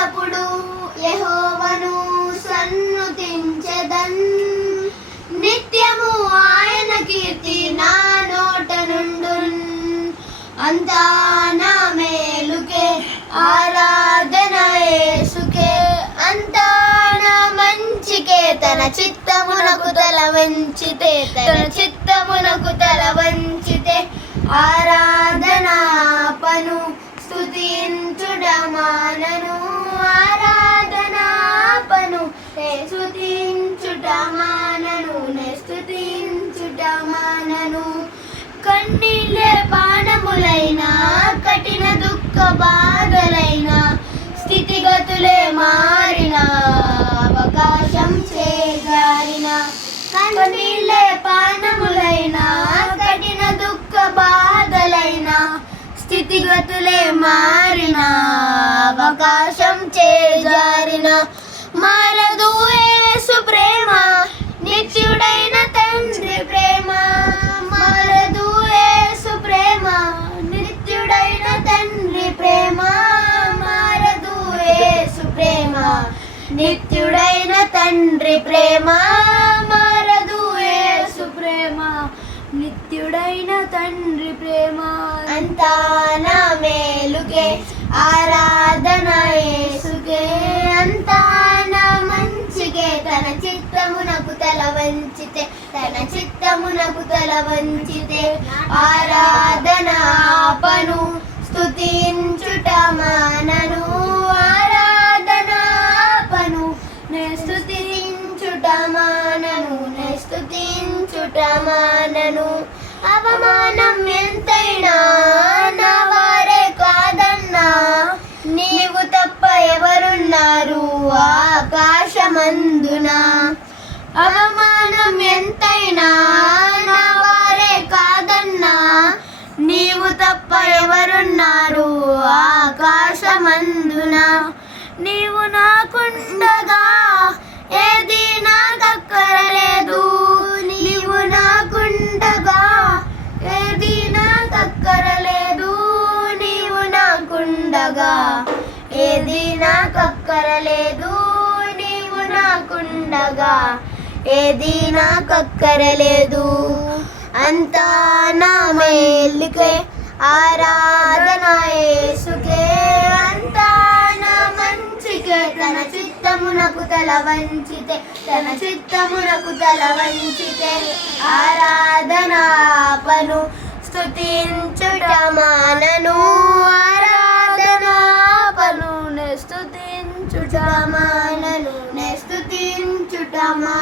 ఎల్లప్పుడు యెహోవాను సన్నుతించెదన్. నిత్యము ఆయన కీర్తి నా నోట నుండున్. అంతా నా మేలుకే ఆరాధన యేసుకే, అంతా నా మంచికే. తన చిత్తమునకు తల వంచితే, తన చిత్తమునకు తల వంచితే ఆరాధనాపను స్తుతించుట మానను. ఆరాధనాపను స్తుతించుట మానను, స్తుతించుట మానను. కన్నీళ్ళే పానములైన, కఠిన దుఃఖ బాధలైన, స్థితిగతులే మారిన, అవకాశం చేజారిన. కన్నీళ్ళే పానములైన, కఠిన దుఃఖ బాధలైన, స్థితిగతులే మారిన, అవకాశం చేజారిన. మారదు యేసు ప్రేమ, నిత్యుడైన తండ్రి ప్రేమ. మారదు యేసు ప్రేమ, నిత్యుడైన తండ్రి ప్రేమ. మారదు యేసు ప్రేమ, నిత్యుడైన తండ్రి ప్రేమ. మారదు యేసు ప్రేమ, నిత్యుడైన తండ్రి ప్రేమ. అంతా నా మేలుకే ఆరాధన యేసుకే, అంతా నా మంచికే. తన చిత్తమునకు తల వంచితే, తన చిత్తమునకు తల వంచితే ఆరాధనాపను స్తుతించుట మానను. ఆరాధనాపను స్తుతించుట మానను, స్తుతించుట మానను. అవమానం ఎంతైనా నా వారే కాదన్నా, నీవు తప్ప ఎవరున్నారు ఆకాశమందున. అవమానం ఎంతైనా నా వారే కాదన్నా, నీవు తప్ప ఎవరున్నారు ఆకాశమందున. నీవు నాకుండగా ఏది నాకక్కరలేదు, నీవు నాకుండగా ఏది నాకక్కరలేదు. నీవు నాకుండగా ఏది నాకక్కరలేదు, నీవు నాకుండగా ఏది నాకక్కరలేదు. అంతా నా మేలుకే ఆరాధన యేసుకే, అంతా నా మంచికే. తన చిత్తమునకు తల వంచితే, తన చిత్తమునకు తల వంచితే ఆరాధనాపను స్తుతించుట మానను. ఆరాధనాపను స్తుతించుట మానను, స్తుతించుట మానను.